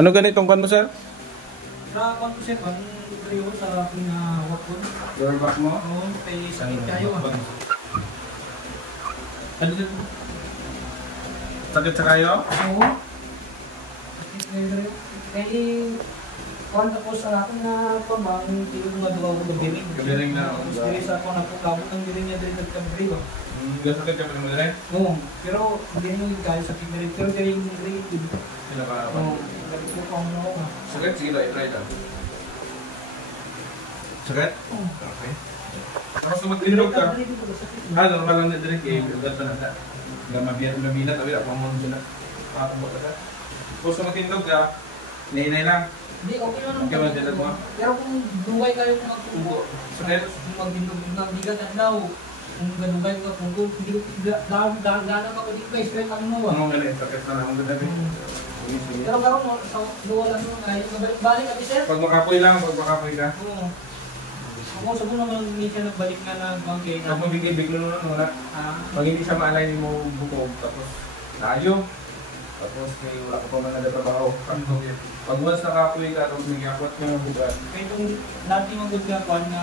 Ano ganitong kwan mo, sir? Sa kwan ko, sir, ang trayo sa pinahawak ko. Your back mo? Oo, kay sakit kayo. Ano din? Sakit sa kayo? Oo. Kaya, kwan ako sa akin na pamang, hindi ko nga daw ako gabiring. Gabiring na ako. Tapos diri sa ako na po, kabot ang biring niya diri nagkabri ba? Gasakit ka pa naman rin? Oo, pero hindi nyo kahit sa kibiring, pero galing related. Sila ka pa? Oo, galing ko pa ako nga. Sakit? Sige daw, i-try daw. Sakit? Oo. Okay. Tapos kung mag-indog ka, normal lang na direct eh, ugat pa na sa. Gaminat, awit ako mo dyan na. Makakamot ka. Tapos kung mag-indog ka, hinay lang. Hindi, okay lang Okay ba dyan mo? pero kung dungay kayo kung magtubo, Sakit? kung magdindog ng bigat ang daw, kung ganugay ko, kung hindi ko, daan ako dito guys, straight ang mo ba? Ano nga na, sakit na lang ang ganda rin. Pero karon mo, sa luwa lang mo, kahit balik kami sir. Pag makapoy lang, pag makapoy ka. Oo. Ako sa muna naman hindi siya nagbalik na ng bangkay na. Pag mabigay-big nun, wala. Pag hindi siya maalay mo bukog, tapos layo. Tapos may wala ka pa mga nagtatrabaho. Pag once nakapoy ka, tapos may akwat ka ng bugat. Kaya itong dati magod ka kwan na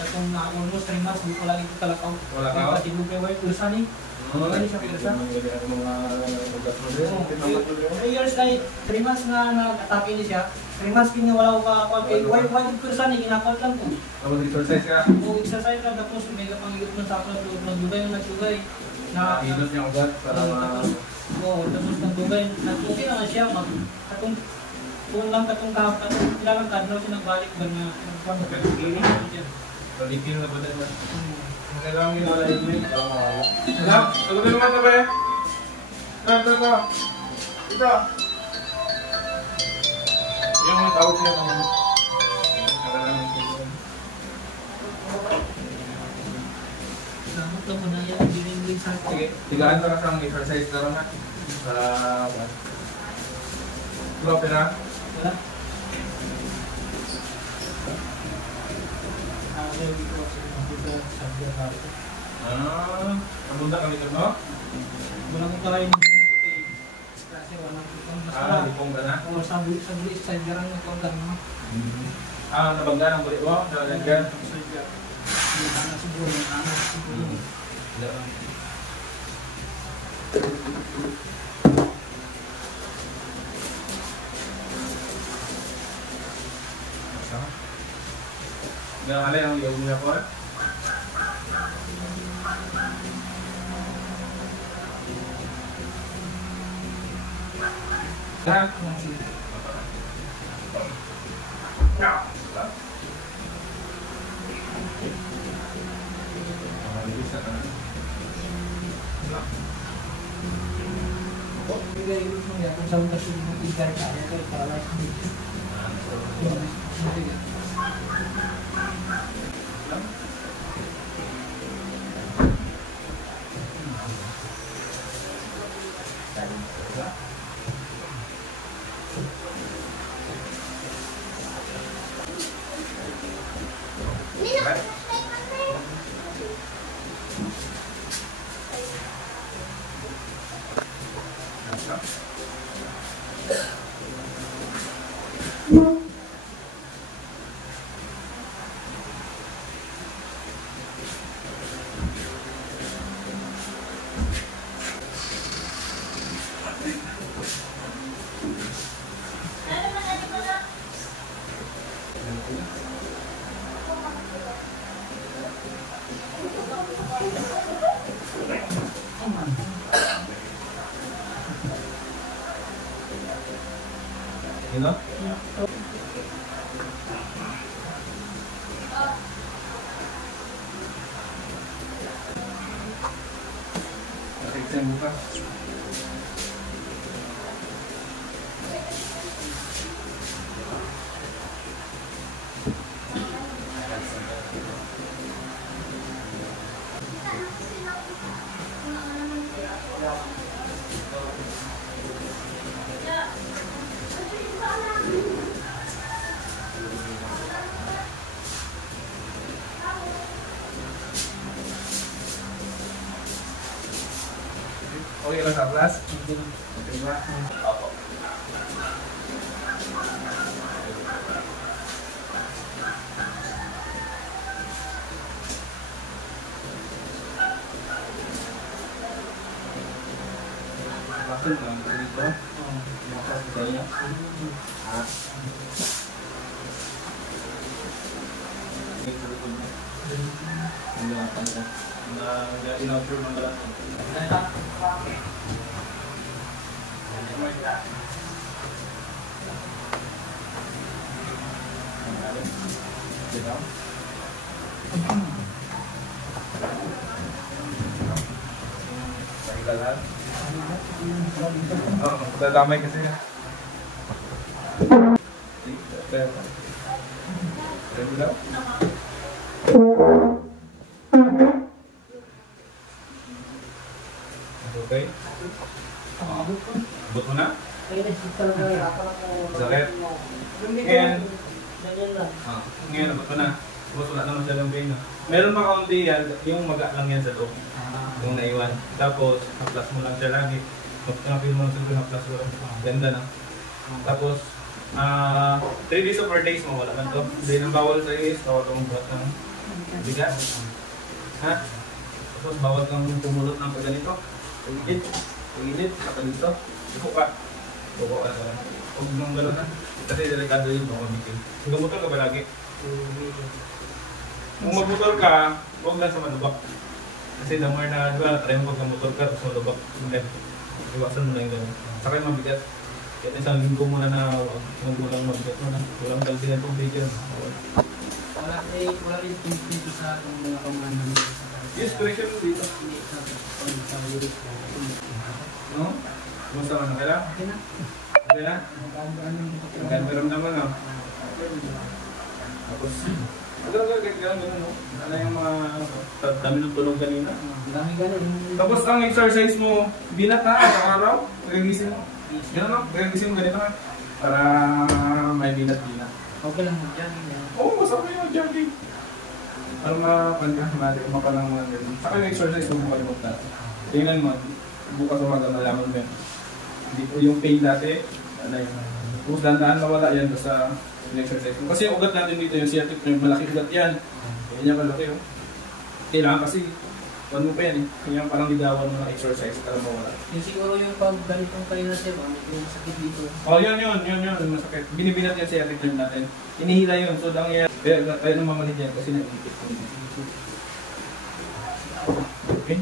itong na almost 3 months, hindi ko lang ito talakaw. Wala ka? Kaya pati bugay white, pulsa ni. Wala siya pulsa. Mga bugat mo din. 3 years na 3 months na nag-atake ni siya. 3 months kini wala ko ka kay white pulsa ni ginakot lang ko. Tapos exercise ka. O exercise lang tapos mega pangigot ng tapos nagdugay ng nagsugay. Inos niya ugat para ma... Oo, tapos nagdugay. Okay naman siya. Kung lang katong ilang kadlaw siya nagbalik ba na nagpapagaliling siya. Palikin na ba din ba? Kailangan ginala yung may para mawala. Alam? Sagutin naman ka ba eh? Ito. Ito. Yung may tawag siya naman. Salamat lang mo na yan. Biling sa akin. Sige, tigaan para sa exercise na lang ha. Para... Proper ha? Wala. Napunta kami ka no? Wala ko talaga yung kasi wala ko Lipong ka na? o sabuli sa jarang ng konggan mo. Nabangga ng bulit mo? Nalagyan? Yung anak siguro, yung anak siguro. Yang alay ang iyong niya ko eh? Lahat? Bigay ko mo yan kung saan kasi yung igay kaya kayo para You know? Exam bukas. Okay lang sa class? Okay ba? Opo. muscle lang. Dito. Kaya. In-outsure ng balat. Dito. Lahat. Oo, dadamay kasi na. Ready daw? Okay? Abot mo na? Sakit? Ngayon, ngayon abot mo na. Abot wala naman siya ng pain. Meron pa kaunti yan, yung maga lang yan sa loob. Yung naiwan. Tapos, na-plus mo lang siya lagi. Napil mo lang sa na-plus mo lang. Ganda na. Tapos, 3 days of our days mo, wala man to. Hindi nang bawal sa iyo is, bawal kang buhat ng bigas. Ha? Tapos, bawal kang pumulot ng pagganito. Pagilid, saka dito. Iko ka. Iko ka sa huwag nang gano'n ha. Kasi delikado yun, baka bitin. Magmotor ka ba lagi? Kung magmotor ka, huwag lang sa manubak. Kasi the more na, di ba, try mo pag motor ka, tapos malubak. Iwasan mo na yung gano'n. Saka yung mabigat. Kaya isang linggo mo na na huwag mo lang mabigat mo na. Walang kalsihan itong bacon. Wala rin dito sa mga kamanan. Yes, correction mo dito. No? Kumusta ka na? Okay lang? Okay na. Okay na? Maganda rin naman, no? Tapos, gano'n, no? Ano yung mga dami ng tulog kanina? Dami ganun. Tapos ang exercise mo, binat na araw-araw, magagising mo. Gano'n, no? Magagising mo ganito ha? Para may binat-binat. Okay lang mag-jogging. Oo, masama yung jogging. Para mapalang mga ganun. Saka yung exercise mo makalimutan. Tingnan mo, bukas umaga malaman mo yan. Hindi po yung pain dati, ano yun. Tapos dahan-dahan mawala yan sa exercise mo. Kasi yung ugat natin dito, yung sciatic, yung malaki ugat yan. Yan yung malaki oh. Kailangan kasi, ano mo pa yan eh. Kaya parang ligawan mo ng exercise para mawala. Yung siguro yung pag ganitong kanina siya, yung masakit dito. Oh, yun, masakit. Binibinat yan sciatic nerve natin. Inihila yun, so lang yan. Kaya nang mamanid yan kasi nag-ipit. Okay?